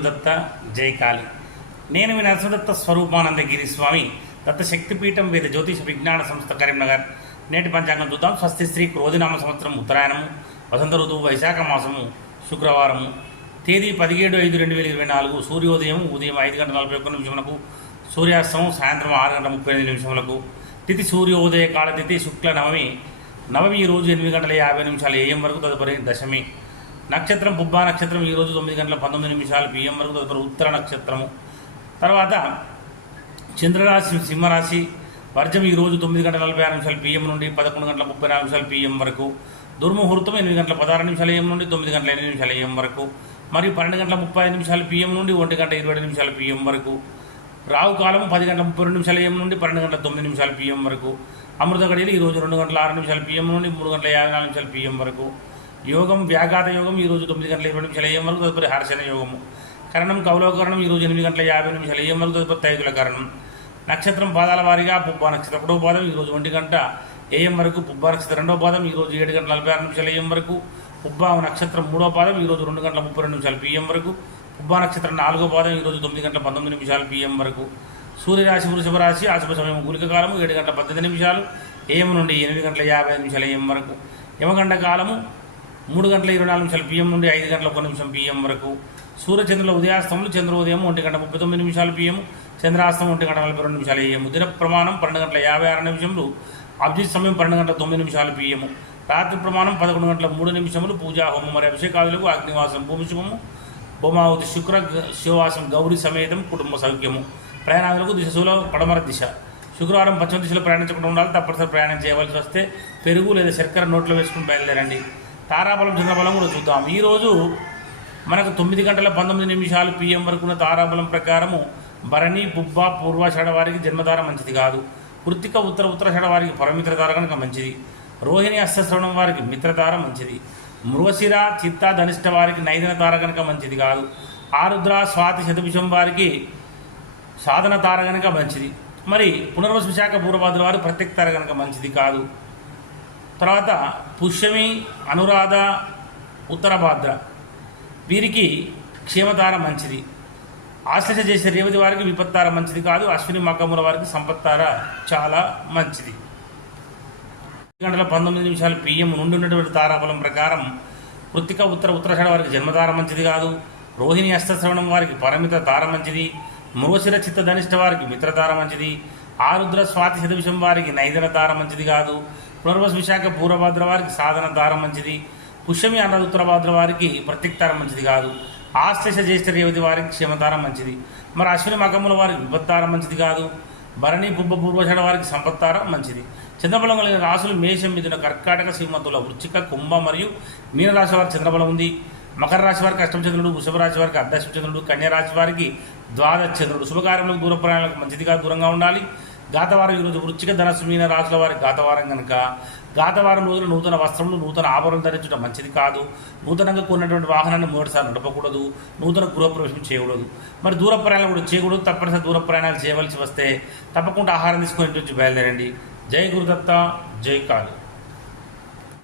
విష్ణుదత్త జయకాలి నేను మీ నరసింహదత్త స్వరూపానంద గిరి స్వామి. దత్త శక్తిపీఠం వేద జ్యోతిష విజ్ఞాన సంస్థ కరీంనగర్. నేటి పంచాంగం చూద్దాం. స్వస్తి శ్రీ క్రోధినామ సంవత్సరం ఉత్తరాయణము వసంత ఋతువు వైశాఖ మాసము శుక్రవారము. తేదీ పదిహేడు ఐదు రెండు వేల ఇరవై నాలుగు సూర్యోదయం ఉదయం ఐదు గంటల నలభై ఒక్క నిమిషములకు సూర్యాస్తమం సాయంత్రం ఆరు గంటల ముప్పై ఎనిమిది నిమిషములకు. తిథి సూర్యోదయ కాల తిథి శుక్ల నవమి. నవమి రోజు ఎనిమిది గంటల యాభై నిమిషాలు ఏఎం వరకు తదుపరి దశమి. నక్షత్రం బుబ్బా నక్షత్రం ఈ రోజు తొమ్మిది గంటల పంతొమ్మిది నిమిషాలు పిఎం వరకు తదుపరి ఉత్తర నక్షత్రము. తర్వాత చంద్రరాశి సింహరాశి వర్జం ఈరోజు తొమ్మిది గంటల నలభై ఆరు నిమిషాలు పిఎం నుండి పదకొండు గంటల ముప్పై నాలుగు నిమిషాలు పిఎం వరకు. దుర్ముహూర్తం ఎనిమిది గంటల పదహారు నిమిషాలు ఏం నుండి తొమ్మిది గంటల ఎనిమిది నిమిషాలు ఏం వరకు. మరియు పన్నెండు గంటల ముప్పై ఐదు నిమిషాలు పిఎం నుండి ఒంటి గంట ఇరవై ఐదు నిమిషాలు పిఎం వరకు. రావు కాలం పది గంటల ముప్పై రెండు నిమిషాలు ఏఎం నుండి పన్నెండు గంటల తొమ్మిది నిమిషాలు పిఎం వరకు. అమృత గడియలు ఈ రోజు రెండు గంటల ఆరు నిమిషాలు పిఎం నుండి మూడు గంటల యాభై నాలుగు నిమిషాలు పిఎం వరకు. యోగం వ్యాఘాత యోగం ఈ రోజు తొమ్మిది గంటల ఇరవై నిమిషాలు ఏఎం వరకు తదుపరి హర్షణ యోగము. కరణం కవలోకరణం ఈరోజు ఎనిమిది గంటల యాభై నిమిషాలు ఏఎం వరకు తదుపరి తైతుల కరణం. నక్షత్రం పాదాల వారీగా పుబ్బ నక్షత్రం ఒకటో పాదం ఈరోజు ఒంటి గంట ఏఎం వరకు పుబ్బ నక్షత్రం రెండో పాదం ఈరోజు ఏడు గంటల నలభై ఆరు నిమిషాలు ఏఎం వరకు పుబ్బ నక్షత్రం మూడో పాదం ఈరోజు రెండు గంటల ముప్పై రెండు నిమిషాలు పిఎం వరకు పుబ్బ నక్షత్రం నాలుగో పాదం ఈరోజు తొమ్మిది గంటల పంతొమ్మిది నిమిషాలు పిఎం వరకు. సూర్యరాశి వృషభ రాశి ఆశుభ సమయం గులిక కాలము ఏడు గంటల పద్దెనిమిది నిమిషాలు ఏఎం నుండి ఎనిమిది గంటల యాభై ఐదు నిమిషాలు ఏఎం వరకు. యమగంట కాలము మూడు గంటల ఇరవై నాలుగు నిమిషాలు పిఎం నుండి ఐదు గంటల ఒక నిమిషం పిఎం వరకు. సూర్యచంద్రుల ఉదయాస్తములు చంద్రోదయం ఒంటి గంట ముప్పై తొమ్మిది నిమిషాలు పిఎం చంద్రాస్తం ఒంటి గంట నలభై రెండు నిమిషాలు ఏఎం దిన ప్రమాణం పన్నెండు గంటల యాభై ఆరు నిమిషములు. అభిజిత్ సమయం పన్నెండు గంటల తొమ్మిది నిమిషాలు పిఎం రాత్రి ప్రమాణం పదకొండు గంటల మూడు నిమిషములు. పూజా హోమం మరి అభిషేకాదులకు అగ్నివాసం భూమిశుభము బొమావతి శుక్ర శివవాసం గౌరీ సమేతం కుటుంబ సౌఖ్యము. ప్రయాణాలకు దిశలో పడమర దిశ. శుక్రవారం పశ్చిమ దిశలో ప్రయాణించకుండా ఉండాలి. తప్పనిసరి ప్రయాణం చేయవలసి వస్తే పెరుగు లేదా శర్కర నోట్లో వేసుకుని బయలుదేరండి. తారాబలం చంద్రబలం కూడా చూద్దాం. ఈరోజు మనకు తొమ్మిది గంటల పంతొమ్మిది నిమిషాలు పిఎం వరకు ఉన్న తారాబలం ప్రకారము భరణి బుబ్బ పూర్వాషాఢ వారికి జన్మధార మంచిది కాదు. కృత్తిక ఉత్తర ఉత్తరాషాఢ వారికి పరమిత్రధార కనుక మంచిది. రోహిణి అస్త్రశ్రవణం వారికి మిత్రధార మంచిది. మృగశిర చిత్త ధనిష్ట వారికి నైదన తార కనుక మంచిది కాదు. ఆరుద్ర స్వాతి శతభిషం వారికి సాధన తార కనుక మంచిది. మరి పునర్వసు విశాఖ పూర్వభాద్ర వారు ప్రత్యేక తార కనుక మంచిది కాదు. తర్వాత పుష్యమి అనురాధ ఉత్తరభాద్ర. వీరికి క్షేమతార మంచిది. ఆశ్లేష చేసే రేవతి వారికి విపత్తార మంచిది కాదు. అశ్విని మకముల వారికి సంపత్తార చాలా మంచిది. గంటల పంతొమ్మిది నిమిషాలు పిఎం నుండి ఉన్నటువంటి తారాబలం ప్రకారం కృత్తిక ఉత్తర ఉత్తరాషాఢ వారికి జన్మతార మంచిది కాదు. రోహిణి అష్టశ్రవణం వారికి పరమిత తార మంచిది. మృగశిర చిత్త ధనిష్ట వారికి మిత్రతార మంచిది. ఆరుద్ర స్వాతి శతవిషం వారికి నైదన దారం మంచిది కాదు. పునర్వసు విశాఖ పూర్వభద్ర వారికి సాధన దారం మంచిది. పుష్యమి అన్న ఉత్తరభద్ర వారికి ప్రత్యక్తారం మంచిది కాదు. ఆశ్లేష జ్యేష్ఠ రేవతి వారికి క్షేమతారం మంచిది. మరి అశ్విని మకముల వారికి విపత్తారం మంచిది కాదు. భరణి పుబ్బ పూర్వషాఢ వారికి సంపత్తారం మంచిది. చంద్రబలం కలిగిన రాశులు మేషం మిథున కర్కాటక శ్రీమంతుల వృచ్చిక కుంభ మరియు మీనరాశి వారికి చంద్రబలం ఉంది. మకర రాశి వారికి అష్టమ చంద్రుడు వృషభ రాశి వారికి అర్ధశమ చంద్రుడు కన్యా రాశి వారికి ద్వాదశ చంద్రుడు. శుభకార్యములకు దూర ప్రయాణాలకు మంచిదిగా దూరంగా ఉండాలి. గాతవారం ఈరోజు వృచ్చిక ధనస్సు మీన రాజుల వారి గాతవారం కనుక గాతవారం రోజున నూతన వస్త్రములు నూతన ఆభరణం ధరించడం మంచిది కాదు. నూతనంగా కొన్నటువంటి వాహనాన్ని మొదటిసారి నడపకూడదు. నూతన గృహప్రవేశం చేయకూడదు. మరి దూర ప్రయాణాలు కూడా చేయకూడదు. తప్పనిసరి దూర ప్రయాణాలు చేయవలసి వస్తే తప్పకుండా ఆహారం తీసుకొని ఇంటి నుంచి బయలుదేరండి. జై గురుదత్త జై కాళీ.